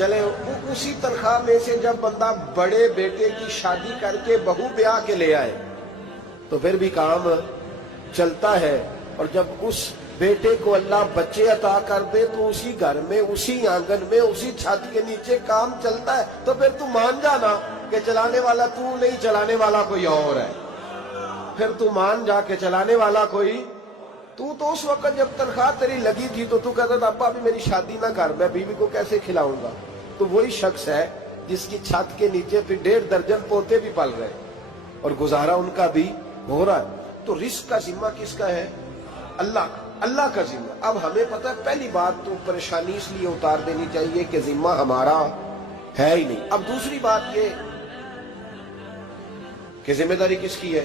چلے اسی تنخواہ میں سے جب بندہ بڑے بیٹے کی شادی کر کے بہو بیاہ کے لے آئے تو پھر بھی کام چلتا ہے، اور جب اس بیٹے کو اللہ بچے عطا کر دے تو اسی گھر میں، اسی آنگن میں، اسی چھت کے نیچے کام چلتا ہے، تو پھر تو مان جانا کہ چلانے والا تو نہیں، چلانے والا کوئی اور ہے۔ پھر تو مان جا کے چلانے والا کوئی تو اس وقت جب تنخواہ تیری لگی تھی تو کہتا تھا ابا ابھی میری شادی نہ کر، میں بیوی کو کیسے کھلاؤں گا؟ تو وہی شخص ہے جس کی چھت کے نیچے پھر 1.5 درجن پوتے بھی پل رہے اور گزارا ان کا بھی ہو رہا ہے۔ تو رزق کا ذمہ کس کا ہے؟ اللہ کا، اللہ کا ذمہ۔ اب ہمیں پتہ ہے پہلی بات تو پریشانی اس لیے اتار دینی چاہیے کہ ذمہ ہمارا ہے ہی نہیں۔ اب دوسری بات یہ کہ ذمہ داری کس کی ہے؟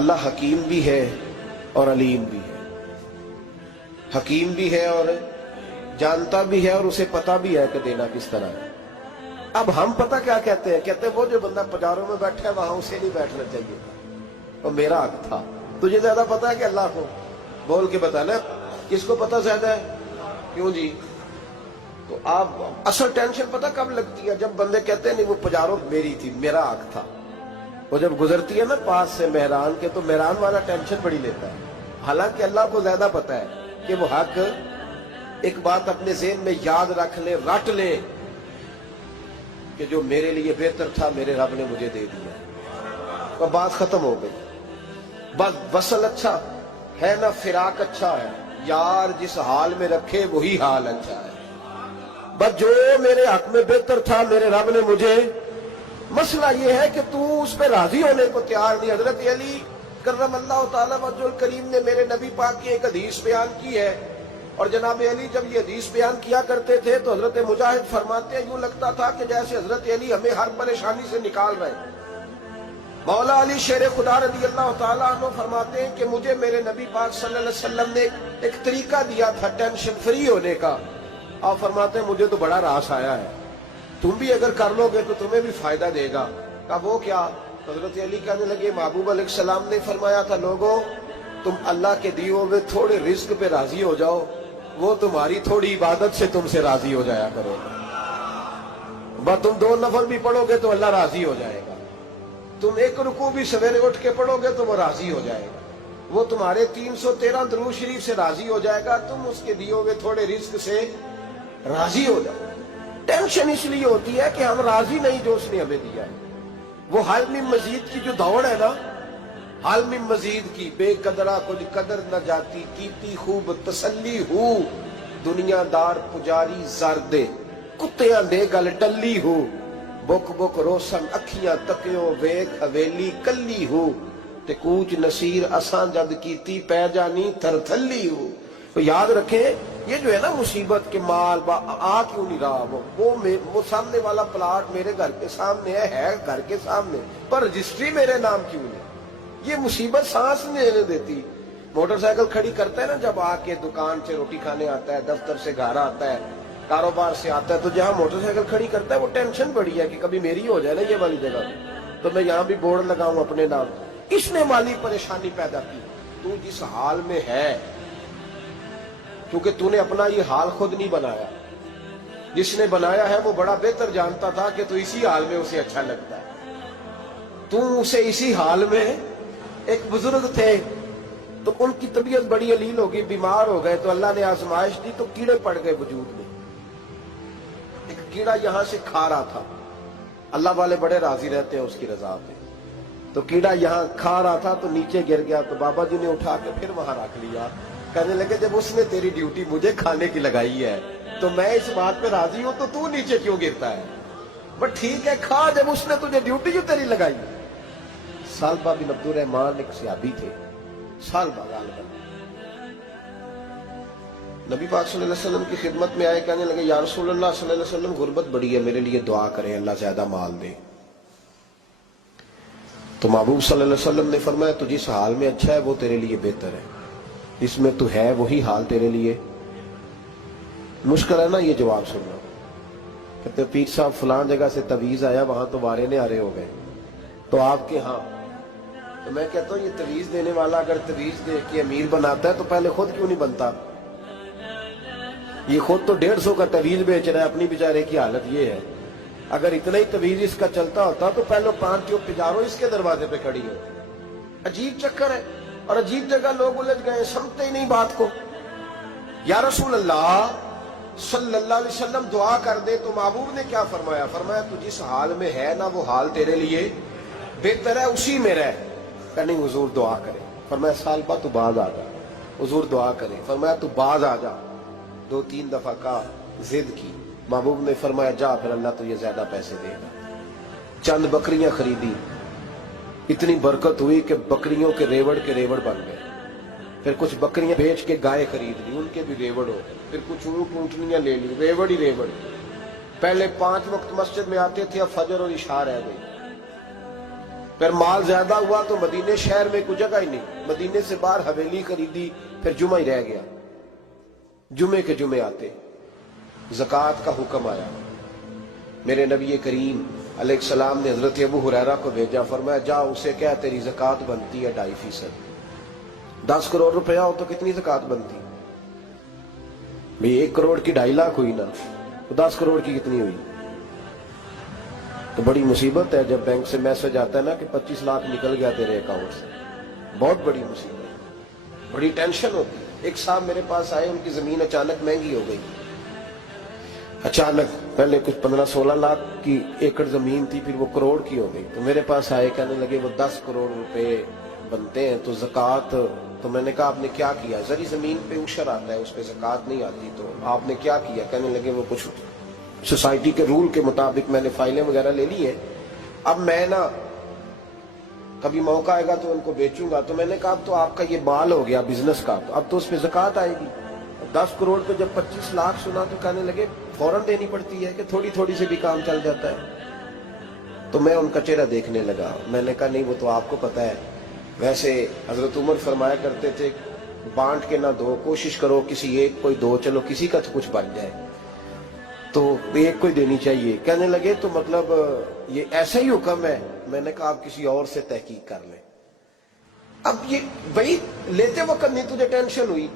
اللہ حکیم بھی ہے اور علیم بھی ہے، حکیم بھی ہے اور جانتا بھی ہے اور اسے پتا بھی ہے کہ دینا کس طرح ہے۔ اب ہم پتہ کیا کہتے ہیں؟ کہتے ہیں وہ جو بندہ پجاروں میں بیٹھا ہے وہاں اسے نہیں بیٹھنا چاہیے تھا، اور میرا حق تھا۔ تجھے زیادہ پتا ہے کہ اللہ کو؟ بول کے بتانا کس کو پتہ زیادہ ہے؟ کیوں جی؟ تو آپ اصل ٹینشن پتہ کب لگتی ہے؟ جب بندے کہتے ہیں نہیں وہ پجاروں میری تھی، میرا حق تھا۔ وہ جب گزرتی ہے نا پاس سے مہران کے تو مہران والا ٹینشن بڑی لیتا ہے، حالانکہ اللہ کو زیادہ پتا ہے کہ وہ حق۔ ایک بات اپنے ذہن میں یاد رکھ لیں، رٹ لیں کہ جو میرے لیے بہتر تھا میرے رب نے مجھے دے دیا، اور بات ختم ہو گئی۔ بس وصل اچھا ہے نہ فراق اچھا ہے، یار جس حال میں رکھے وہی حال اچھا ہے۔ بس جو میرے حق میں بہتر تھا میرے رب نے مجھے، مسئلہ یہ ہے کہ تو اس پہ راضی ہونے کو تیار نہیں۔ حضرت علی کرم اللہ تعالیٰ وجہ الکریم نے میرے نبی پاک کی ایک حدیث بیان کی ہے، اور جناب علی جب یہ حدیث بیان کیا کرتے تھے تو حضرت مجاہد فرماتے ہیں یوں لگتا تھا کہ جیسے حضرت علی ہمیں ہر پریشانی سے نکال رہے ہیں۔ مولا علی شیر خدا رضی اللہ تعالیٰ عنہ فرماتے ہیں کہ مجھے میرے نبی پاک صلی اللہ علیہ وسلم نے ایک طریقہ دیا تھا ٹینشن فری ہونے کا۔ آپ فرماتے ہیں مجھے تو بڑا راس آیا ہے، تم بھی اگر کر لو گے تو تمہیں بھی فائدہ دے گا۔ کہا وہ کیا؟ حضرت علی کہنے لگے محبوب علیہ السلام نے فرمایا تھا لوگوں تم اللہ کے دیے ہوئے تھوڑے رزق پہ راضی ہو جاؤ، وہ تمہاری تھوڑی عبادت سے تم سے راضی ہو جایا کرو گا۔ بس تم 2 نفل بھی پڑھو گے تو اللہ راضی ہو جائے گا، تم 1 رکوع بھی سویرے اٹھ کے پڑھو گے تو وہ راضی ہو جائے گا، وہ تمہارے 313 درود شریف سے راضی ہو جائے گا، تم اس کے دیے ہوئے تھوڑے رزق سے راضی ہو جاؤ۔ ٹینشن اس لیے ہوتی ہے کہ ہم راضی نہیں جو اس نے ہمیں دیا ہے۔ وہ حال میں مزید کی جو دوڑ ہے نا، حال میں مزید کی، بے قدرہ کچھ قدر نہ جاتی، کیتی خوب تسلی ہو، دنیا دار پجاری زردے، کتیاں دے گل ٹلی ہو، بک بک روشن اکھیاں تکیوں ویک حویلی کلی ہو، تے کوچ نصیر اساں جد کیتی پہ جانی تھر تھلی ہو۔ تو یاد رکھیں یہ جو ہے نا مصیبت کے مال آ کیوں نہیں رہا، وہ سامنے والا پلاٹ میرے گھر کے سامنے ہے گھر کے سامنے، پر رجسٹری میرے نام کیوں نہیں؟ یہ مصیبت سانس نہیں لینے دیتی۔ موٹر سائیکل کھڑی کرتا ہے نا جب آ کے دکان سے روٹی کھانے آتا ہے، دفتر سے گھر آتا ہے، کاروبار سے آتا ہے، تو جہاں موٹر سائیکل کھڑی کرتا ہے وہ ٹینشن بڑی ہے کہ کبھی میری ہو جائے نا یہ والی جگہ، تو میں یہاں بھی بورڈ لگاؤں اپنے نام۔ اس نے مالی پریشانی پیدا کی۔ تو جس حال میں ہے، کیونکہ تو نے اپنا یہ حال خود نہیں بنایا، جس نے بنایا ہے وہ بڑا بہتر جانتا تھا کہ تو اسی حال میں اسے اچھا لگتا ہے۔ تو اسے اسی حال میں، ایک بزرگ تھے تو ان کی طبیعت بڑی علیل ہوگی، بیمار ہو گئے تو اللہ نے آزمائش دی تو کیڑے پڑ گئے وجود میں۔ ایک کیڑا یہاں سے کھا رہا تھا، اللہ والے بڑے راضی رہتے ہیں اس کی رضا پہ، تو کیڑا یہاں کھا رہا تھا تو نیچے گر گیا، تو بابا جی نے اٹھا کے پھر وہاں رکھ لیا، کہنے لگے جب اس نے تیری ڈیوٹی مجھے کھانے کی لگائی ہے تو میں اس بات پہ راضی ہوں تو نیچے کیوں گرتا ہے؟ بس ٹھیک ہے کھا، جب اس نے تجھے ڈیوٹی جو تیری لگائی۔ سالبہ بن عبد الرحمن ایک صحابی تھے، سالبہ غالباً، نبی پاک صلی اللہ علیہ وسلم کی خدمت میں آئے، کہنے لگے یا رسول اللہ صلی اللہ علیہ وسلم غربت بڑی ہے، میرے لیے دعا کریں اللہ زیادہ مال دے۔ تو محبوب صلی اللہ علیہ وسلم نے فرمایا تو جس حال میں اچھا ہے وہ تیرے لیے بہتر ہے، اس میں تو ہے وہی حال تیرے لیے۔ مشکل ہے نا یہ جواب سننا۔ کہتے پیر صاحب فلان جگہ سے تویز آیا، وہاں تو وارے نے آرے ہو گئے، تو آپ کے ہاں؟ تو میں کہتا ہوں یہ تویز دینے والا اگر تویز دے کے امیر بناتا ہے تو پہلے خود کیوں نہیں بنتا؟ یہ خود تو 150 کا طویل بیچ رہا ہے, اپنی بیچارے کی حالت یہ ہے. اگر اتنا ہی طویل اس کا چلتا ہوتا تو پہلے 5 جو پجاروں اس کے دروازے پہ کھڑی ہوتی. عجیب چکر ہے, اور عجیب جگہ لوگ الجھ گئے, سمجھتے ہی نہیں بات کو. یا رسول اللہ صلی اللہ علیہ وسلم دعا کر دے تو محبوب نے کیا فرمایا؟ فرمایا تو جس حال میں ہے نا وہ حال تیرے لیے بہتر ہے, اسی میں رہ. کہ نہیں حضور دعا کرے. فرمایا سال بعد تو بعد آ جا. حضور دعا کرے. فرمایا تو بعد آ جا. 2-3 دفعہ کا ضد کی. محبوب نے فرمایا جا, پھر اللہ تجھے زیادہ پیسے دے گا. چند بکریاں خریدی, اتنی برکت ہوئی کہ بکریوں کے ریوڑ بن گئے. پھر کچھ بکریاں بیچ کے گائے خرید لی, ان کے بھی ریوڑ ہو. پھر کچھ اونٹ اونٹنیاں لے لی, ریوڑ ہی ریوڑ. پہلے 5 وقت مسجد میں آتے تھے, اب فجر اور عشاء رہ گئی. پھر مال زیادہ ہوا تو مدینے شہر میں کوئی جگہ ہی نہیں, مدینے سے باہر حویلی خریدی, پھر جمعہ ہی رہ گیا. جمعے کے جمعے آتے. زکوٰۃ کا حکم آیا. میرے نبی کریم علیہ السلام نے حضرت ابو ہریرہ کو بھیجا. فرمایا جا اسے کہہ تیری زکوٰۃ بنتی ہے 2.5%. 10 کروڑ روپیہ ہو تو کتنی زکوٰۃ بنتی؟ بھئی 1 کروڑ کی 2.5 لاکھ ہوئی نا, تو 10 کروڑ کی کتنی ہوئی؟ تو بڑی مصیبت ہے جب بینک سے میسج آتا ہے نا کہ 25 لاکھ نکل گیا تیرے اکاؤنٹ سے. بہت بڑی مصیبت, بڑی ٹینشن ہوتی. ایک صاحب میرے پاس آئے, ان کی زمین اچانک مہنگی ہو گئی. اچانک پہلے کچھ 15-16 لاکھ کی ایکڑ زمین تھی, پھر وہ کروڑ کی ہو گئی. تو میرے پاس آئے, کہنے لگے وہ 10 کروڑ روپے بنتے ہیں تو زکوٰۃ. تو میں نے کہا آپ نے کیا کیا؟ زری زمین پہ عشر آتا ہے, اس پہ زکوٰۃ نہیں آتی, تو آپ نے کیا کیا؟ کہنے لگے وہ کچھ سوسائٹی کے رول کے مطابق میں نے فائلیں وغیرہ لے لی ہیں, اب میں نا کبھی موقع آئے گا تو ان کو بیچوں گا. تو میں نے کہا اب تو آپ کا یہ مال ہو گیا بزنس کا, تو اب تو اس پہ زکوٰۃ آئے گی. 10 کروڑ پہ جب 25 لاکھ سنا تو کہنے لگے فوراً دینی پڑتی ہے کہ تھوڑی تھوڑی سے بھی کام چل جاتا ہے. تو میں ان کا چہرہ دیکھنے لگا. میں نے کہا نہیں وہ تو آپ کو پتا ہے, ویسے حضرت عمر فرمایا کرتے تھے بانٹ کے نہ دو, کوشش کرو کسی ایک کوئی دو, چلو کسی کا تو کچھ بن جائے, تو ایک کوئی دینی چاہیے. کہنے لگے تو مطلب یہ ایسا ہی حکم ہے؟ میں نے کہا آپ کسی اور سے تحقیق کر لیں. اب یہ بھائی لیتے وقت نہیں تجھے ٹینشن ہوئی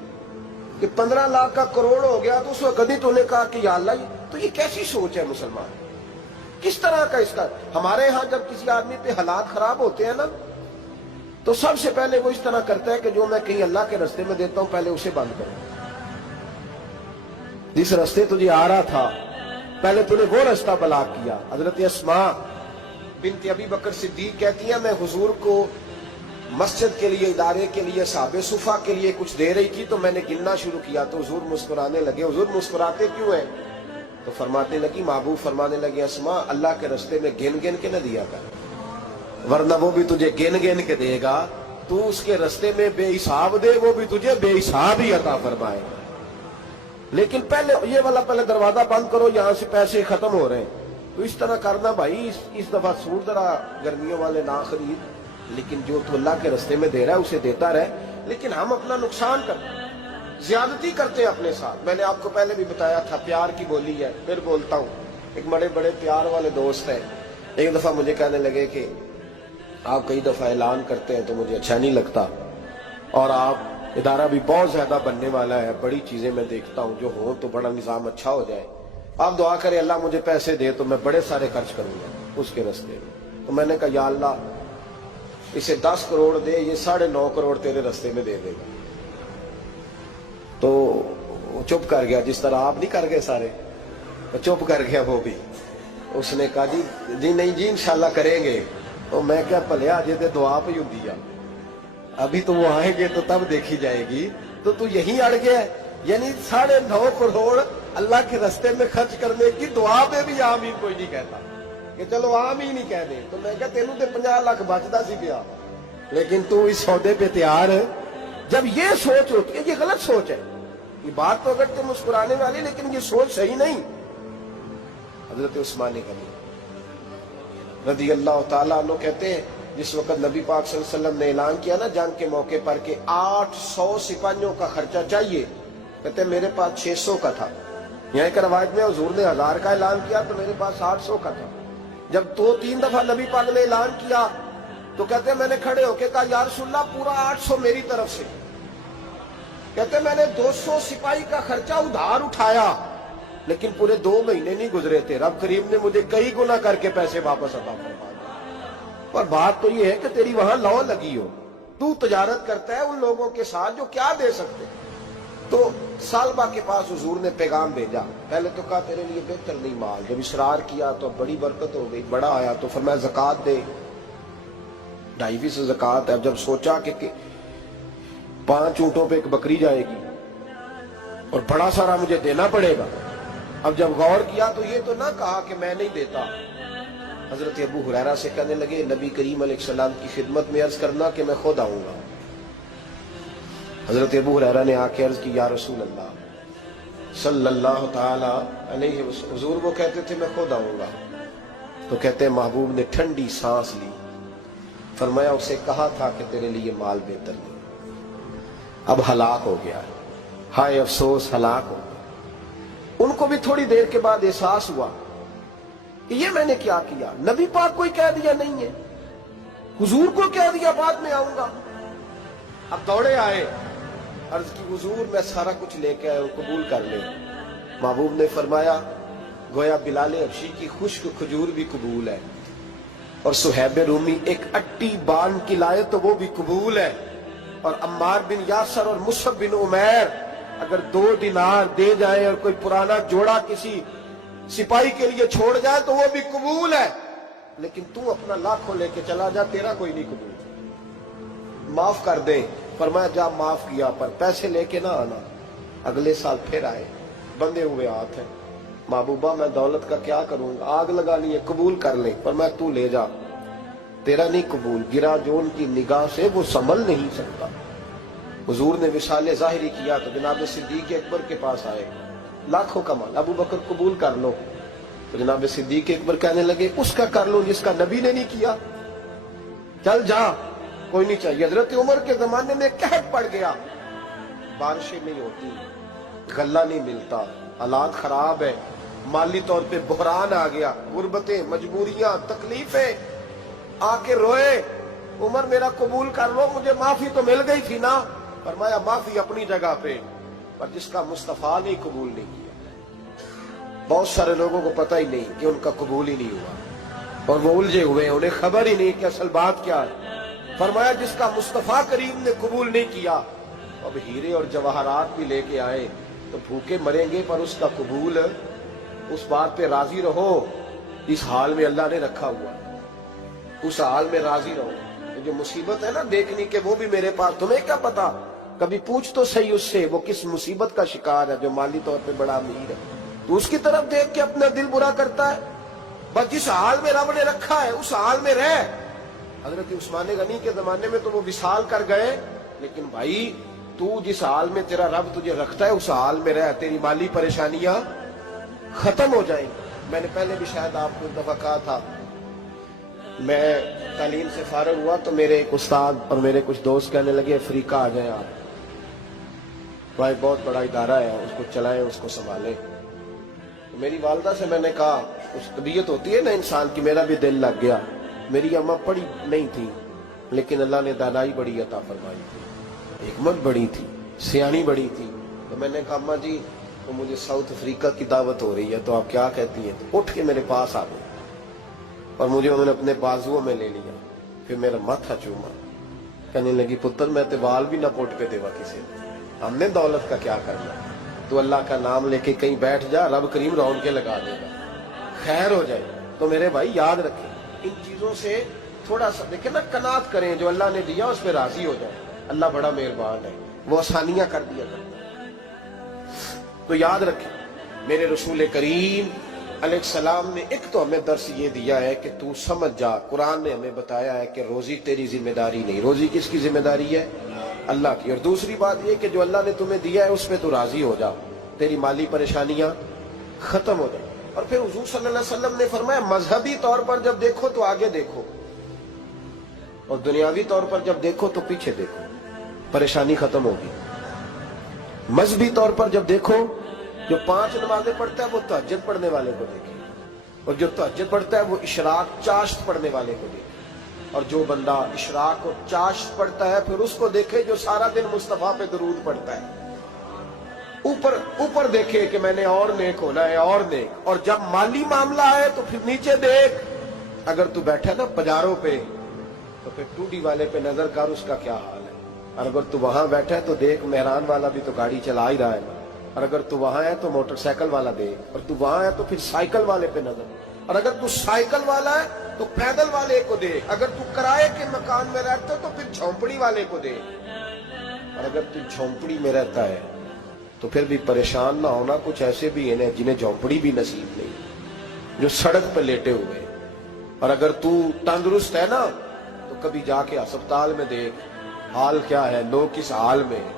کہ 15 لاکھ کا کروڑ ہو گیا, تو اس وقت کبھی تو نے کہا کہ یا اللہ, تو یہ کیسی سوچ ہے مسلمان, کس طرح کا اس کا؟ ہمارے ہاں جب کسی آدمی پہ حالات خراب ہوتے ہیں نا, تو سب سے پہلے وہ اس طرح کرتا ہے کہ جو میں کہیں اللہ کے رستے میں دیتا ہوں پہلے اسے بند کروں. جس رستے تجھے آ رہا تھا پہلے تو نے وہ رستہ بلاک کیا. حضرت اسماء بنت ابی بکر صدیق کہتی ہیں میں حضور کو مسجد کے لیے, ادارے کے لیے, صحابہ صفہ کے لیے کچھ دے رہی تھی, تو میں نے گننا شروع کیا تو حضور مسکرانے لگے. حضور مسکراتے کیوں ہیں؟ تو فرمانے لگی, محبوب فرمانے لگے اسماء اللہ کے رستے میں گن گن کے نہ دیا کر, ورنہ وہ بھی تجھے گن گن کے دے گا. تو اس کے رستے میں بے حساب دے, وہ بھی تجھے بے حساب ہی عطا فرمائے گا. لیکن پہلے یہ والا پہلے دروازہ بند کرو, یہاں سے پیسے ختم ہو رہے ہیں. تو اس طرح کرنا بھائی. اس دفعہ سوٹ ذرا گرمیوں والے نہ خرید, لیکن جو تو اللہ کے رستے میں دے رہا ہے اسے دیتا رہے. لیکن ہم اپنا نقصان کرتے ہیں, زیادتی کرتے ہیں اپنے ساتھ. میں نے آپ کو پہلے بھی بتایا تھا پیار کی بولی ہے, پھر بولتا ہوں. ایک بڑے بڑے پیار والے دوست ہیں, ایک دفعہ مجھے کہنے لگے کہ آپ کئی دفعہ اعلان کرتے ہیں تو مجھے اچھا نہیں لگتا, اور آپ ادارہ بھی بہت زیادہ بننے والا ہے, بڑی چیزیں میں دیکھتا ہوں جو ہوں تو بڑا نظام اچھا ہو جائے, آپ دعا کریں اللہ مجھے پیسے دے تو میں بڑے سارے خرچ کروں گا اس کے رستے میں. تو میں نے کہا یا اللہ اسے 10 کروڑ دے, یہ 9.5 کروڑ تیرے رستے میں دے دے گا. تو چپ کر گیا, جس طرح آپ نہیں کر گئے سارے, چپ کر گیا وہ بھی. اس نے کہا جی نہیں جی انشاءاللہ کریں گے. تو میں کیا پلیا جی دعا پہ ہوں دیا, ابھی تو وہ آئیں گے تو تب دیکھی جائے گی. تو یہیں اڑ گیا, یعنی 9.5 کروڑ اللہ کے رستے میں خرچ کرنے کی دعا پہ بھی آمین کوئی نہیں کہتا کہ چلو آمین ہی کہہ دیں. تو میں کہا تینوں تے 50 لاکھ بچتا سی پیا, لیکن تو اس سودے پہ تیار ہے. جب یہ سوچ ہوتی ہے, یہ غلط سوچ ہے. یہ بات تو اگر تو مسکرانے والی, لیکن یہ سوچ صحیح نہیں. حضرت عثمان غنی رضی اللہ تعالیٰ عنہ کہتے ہیں جس وقت نبی پاک صلی اللہ علیہ وسلم نے اعلان کیا نا جنگ کے موقع پر کہ 800 سپاہیوں کا خرچہ چاہیے, کہتے ہیں میرے پاس 600 کا تھا. یہاں ایک روایت میں حضور نے 1000 کا اعلان کیا تو میرے پاس 800 کا تھا. جب 2-3 دفعہ نبی پاک نے اعلان کیا تو کہتے ہیں میں نے کھڑے ہو کے کہا یا رسول اللہ پورا 800 میری طرف سے. کہتے میں نے 200 سپاہی کا خرچہ ادھار اٹھایا لیکن پورے 2 مہینے نہیں گزرے تھے، رب کریم نے مجھے کئی گنا کر کے پیسے واپس عطا فرما دیے۔ اور بات تو یہ ہے کہ تیری وہاں لو لگی ہو، تو تجارت کرتا ہے ان لوگوں کے ساتھ جو کیا دے سکتے۔ تو سالبہ کے پاس حضور نے پیغام بھیجا، پہلے تو کہا تیرے لیے بہتر نہیں مال، جب اصرار کیا تو بڑی برکت ہو گئی، بڑا آیا تو فرمایا زکوٰۃ دے، 2.5 زکوٰۃ ہے۔ جب سوچا کہ 5 اونٹوں پہ ایک بکری جائے گی اور بڑا سارا مجھے دینا پڑے گا، اب جب غور کیا تو یہ تو نہ کہا کہ میں نہیں دیتا۔ حضرت ابو ہریرہ سے کہنے لگے نبی کریم علیہ السلام کی خدمت میں عرض کرنا کہ میں خود آؤں گا۔ حضرت ابو ہریرہ نے آ کے عرض کی یا رسول اللہ صلی اللہ تعالی علیہ وسلم، حضور وہ کہتے تھے میں خود آؤں گا، تو کہتے ہیں محبوب نے ٹھنڈی سانس لی، فرمایا اسے کہا تھا کہ تیرے لیے مال بہتر نہیں، اب ہلاک ہو گیا، ہائے افسوس ہلاک ہو گیا۔ ان کو بھی تھوڑی دیر کے بعد احساس ہوا کہ یہ میں نے کیا کیا، نبی پاک کو ہی کہہ دیا نہیں ہے، حضور کو کہہ دیا بعد میں آؤں گا۔ اب دوڑے آئے، عرض کی حضور میں سارا کچھ لے کے آئے ہوں، قبول کر لیں۔ محبوب نے فرمایا گویا بلال حبشی کی خشک کھجور بھی قبول ہے، اور صہیب رومی ایک اٹی باندھ کی لائے تو وہ بھی قبول ہے، اور عمار بن یاسر اور مصعب بن عمیر اگر 2 دینار دے جائیں اور کوئی پرانا جوڑا کسی سپاہی کے لیے چھوڑ جائے تو وہ بھی قبول ہے، لیکن تو اپنا لاکھوں لے کے چلا جا، تیرا کوئی نہیں قبول، معاف کر دے۔ فرمایا جا معاف کیا، پر پیسے لے کے نہ آنا۔ اگلے سال پھر آئے، بندے ہوئے ہاتھ ہیں، محبوبہ میں دولت کا کیا کروں گا، آگ لگا لیے، قبول کر لیں۔ فرمایا تو لے جا، تیرا نہیں قبول، گرا جو ان کی نگاہ سے وہ سنبھل نہیں سکتا۔ حضور نے وصال ظاہری کیا تو جناب صدیق اکبر کے پاس آئے، لاکھوں کا مال، ابو بکر قبول کر لو، تو جناب صدیق اکبر کہنے لگے اس کا کر لو جس کا نبی نے نہیں کیا، چل جا کوئی نہیں چاہیے۔ حضرت عمر کے زمانے میں قحط پڑ گیا، بارشیں نہیں ہوتی، غلہ نہیں ملتا، حالات خراب ہے، مالی طور پہ بحران آ گیا، غربتیں، مجبوریاں، تکلیفیں، آ کے روئے، عمر میرا قبول کر لو، مجھے معافی تو مل گئی تھی نا۔ فرمایا معافی اپنی جگہ پہ، پر جس کا مصطفیٰ نے قبول نہیں کیا۔ بہت سارے لوگوں کو پتہ ہی نہیں کہ ان کا قبول ہی نہیں ہوا، اور وہ الجھے ہوئے ہیں، انہیں خبر ہی نہیں کہ اصل بات کیا ہے۔ فرمایا جس کا مصطفیٰ کریم نے قبول نہیں کیا، اب ہیرے اور جواہرات بھی لے کے آئے تو بھوکے مریں گے، پر اس کا قبول، اس بات پہ راضی رہو، اس حال میں اللہ نے رکھا ہوا، اس حال میں راضی رہو۔ یہ جو مصیبت ہے نا دیکھنی کہ وہ بھی میرے پاس، تمہیں کیا پتا، کبھی پوچھ تو صحیح اس سے وہ کس مصیبت کا شکار ہے، جو مالی طور پہ بڑا امیر ہے، تو اس کی طرف دیکھ کے اپنا دل برا کرتا ہے۔ بس جس حال میں رب نے رکھا ہے اس حال میں رہ۔ حضرت عثمان غنی کے زمانے میں تو وہ وصال کر گئے، لیکن بھائی تو جس حال میں تیرا رب تجھے رکھتا ہے اس حال میں رہ، تیری مالی پریشانیاں ختم ہو جائیں۔ میں نے پہلے بھی شاید آپ کو ایک دفعہ کہا تھا، میں تعلیم سے فارغ ہوا تو میرے ایک استاد اور میرے کچھ دوست کہنے لگے افریقہ آ جائیں آپ، وہاں ایک بہت بڑا ادارہ ہے، اس کو چلائیں، اس کو سنبھالیں۔ میری والدہ سے میں نے کہا، اس طبیعت ہوتی ہے نا انسان کی، میرا بھی دل لگ گیا۔ میری اماں پڑھی نہیں تھی لیکن اللہ نے دانائی بڑی عطا فرمائی تھی، حکمت بڑی تھی، سیانی بڑی تھی۔ تو میں نے کہا اماں جی تو مجھے ساؤتھ افریقہ کی دعوت ہو رہی ہے، تو آپ کیا کہتی ہیں؟ تو اٹھ کے میرے پاس آ گئی اور مجھے انہوں نے اپنے بازوؤں میں لے لیا، پھر میرا ماتھا چوما، کہنے لگی پتر میں تے وال بھی نہ پوٹ پہ دیوا کسی، ہم نے دولت کا کیا کرنا، تو اللہ کا نام لے کے کہیں بیٹھ جا، رب کریم رون کے لگا دے گا، خیر ہو جائے۔ تو میرے بھائی یاد رکھیں ان چیزوں سے تھوڑا سا دیکھیں نا، قناعت کریں، جو اللہ نے دیا اس پہ راضی ہو جائے، اللہ بڑا مہربان ہے، وہ آسانیاں کر دیا کرتا ہے۔ تو یاد رکھیں میرے رسول کریم علیہ السلام نے ایک تو ہمیں درس یہ دیا ہے کہ تو سمجھ جا، قرآن نے ہمیں بتایا ہے کہ روزی تیری ذمہ داری نہیں، روزی کس کی ذمہ داری ہے؟ اللہ کی۔ اور دوسری بات یہ کہ جو اللہ نے تمہیں دیا ہے اس پہ تو راضی ہو جا، تیری مالی پریشانیاں ختم ہو جائیں۔ اور پھر حضور صلی اللہ علیہ وسلم نے فرمایا مذہبی طور پر جب دیکھو تو آگے دیکھو، اور دنیاوی طور پر جب دیکھو تو پیچھے دیکھو، پریشانی ختم ہوگی۔ مذہبی طور پر جب دیکھو، جو 5 نمازیں پڑھتا ہے وہ تہجد پڑھنے والے کو دیکھے، اور جو تہجد پڑھتا ہے وہ اشراق چاشت پڑھنے والے کو دیکھے، اور جو بندہ اشراق اور چاشت پڑھتا ہے پھر اس کو دیکھے جو سارا دن مصطفیٰ پہ درود پڑھتا ہے۔ اوپر اوپر دیکھے کہ میں نے اور نیک ہونا ہے اور نیک، اور جب مالی معاملہ ہے تو پھر نیچے دیکھ. اگر تو بیٹھا نا پجاروں پہ تو پھر ٹوڈی والے پہ نظر کر اس کا کیا حال ہے، اور اگر تو وہاں بیٹھا ہے تو دیکھ مہران والا بھی تو گاڑی چلا ہی رہا ہے، اور اگر تو وہاں ہے تو موٹر سائیکل والا دیکھ، اور تو وہاں ہے تو پھر سائیکل والے پہ نظر، اور اگر تو سائیکل والا ہے تو پیدل والے کو دیکھ، اگر تو کرائے کے مکان میں رہتا ہے تو پھر جھونپڑی والے کو دیکھ، اور اگر تو جھونپڑی میں رہتا ہے تو پھر بھی پریشان نہ ہونا. کچھ ایسے بھی ہیں جنہیں جھونپڑی بھی نصیب نہیں، جو سڑک پہ لیٹے ہوئے. اور اگر تو تندرست ہے نا تو کبھی جا کے اسپتال میں دیکھ حال کیا ہے، لوگ کس حال میں ہیں.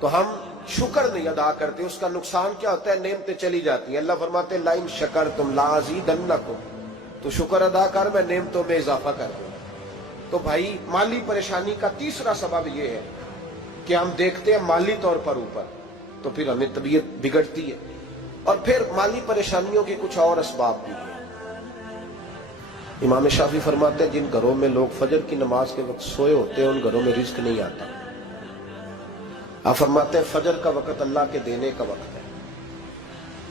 تو ہم شکر نہیں ادا کرتے، اس کا نقصان کیا ہوتا ہے، نعمتیں چلی جاتی ہیں. اللہ فرماتے ہیں لئن شکرتم لازیدنکم، تو شکر ادا کر میں نعمتوں میں اضافہ کر دوں. تو بھائی مالی پریشانی کا تیسرا سبب یہ ہے کہ ہم دیکھتے ہیں مالی طور پر اوپر، تو پھر ہمیں طبیعت بگڑتی ہے. اور پھر مالی پریشانیوں کے کچھ اور اسباب بھی ہیں. امام شافعی فرماتے ہیں جن گھروں میں لوگ فجر کی نماز کے وقت سوئے ہوتے ہیں ان گھروں میں رزق نہیں آتا. آپ فرماتے ہیں فجر کا وقت اللہ کے دینے کا وقت ہے،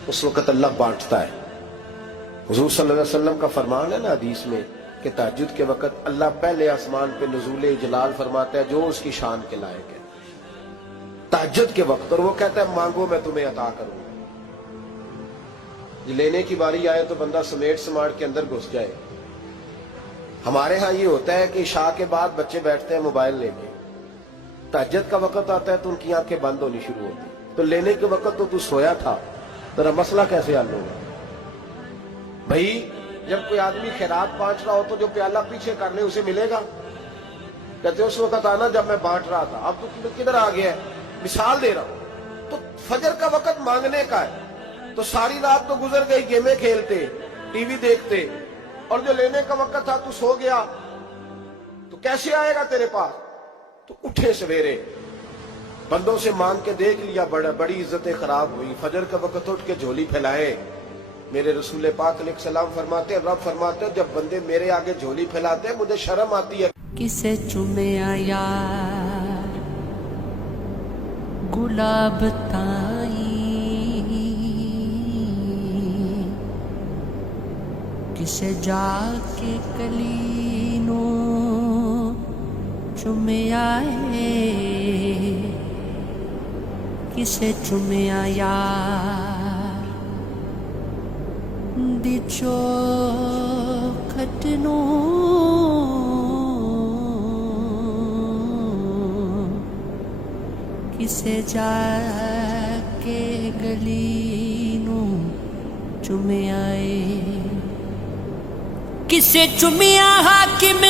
اس وقت اللہ بانٹتا ہے. حضور صلی اللہ علیہ وسلم کا فرمان ہے نا حدیث میں کہ تہجد کے وقت اللہ پہلے آسمان پہ نزول جلال فرماتا ہے جو اس کی شان کے لائق ہے تہجد کے وقت، اور وہ کہتا ہے مانگو میں تمہیں عطا کروں گا. لینے کی باری آئے تو بندہ سمیٹ سماٹ کے اندر گھس جائے. ہمارے ہاں یہ ہوتا ہے کہ عشاء کے بعد بچے بیٹھتے ہیں موبائل لے کے، تہجد کا وقت آتا ہے تو ان کی آنکھیں بند ہونی شروع ہوتی. تو لینے کے وقت تو سویا تھا، تیرا مسئلہ کیسے حل ہوگا؟ بھائی جب کوئی آدمی خیرات بانٹ رہا ہو تو جو پیالہ پیچھے کر لے اسے ملے گا؟ کہتے اس وقت آنا جب میں بانٹ رہا تھا، اب تو کدھر آ گیا ہے؟ مثال دے رہا ہوں. تو فجر کا وقت مانگنے کا ہے، تو ساری رات تو گزر گئی گیمیں کھیلتے، ٹی وی دیکھتے، اور جو لینے کا وقت تھا تو سو گیا، تو کیسے آئے گا تیرے پاس؟ تو اٹھے سویرے بندوں سے مانگ کے دیکھ لیا، بڑی عزتیں خراب ہوئی. فجر کا وقت اٹھ کے جھولی پھیلائے. میرے رسول پاک علیہ السلام فرماتے ہیں، رب فرماتے ہیں جب بندے میرے آگے جھولی پھیلاتے ہیں مجھے شرم آتی ہے. کسے چومیا یار گلاب تائیں، کسے جا کے کلی نو چومیا ہے، کسے چومیا یار دی چوکھٹ نو، کسے جا کے گلی نو چومیا ہے، کسے چومیا حاکم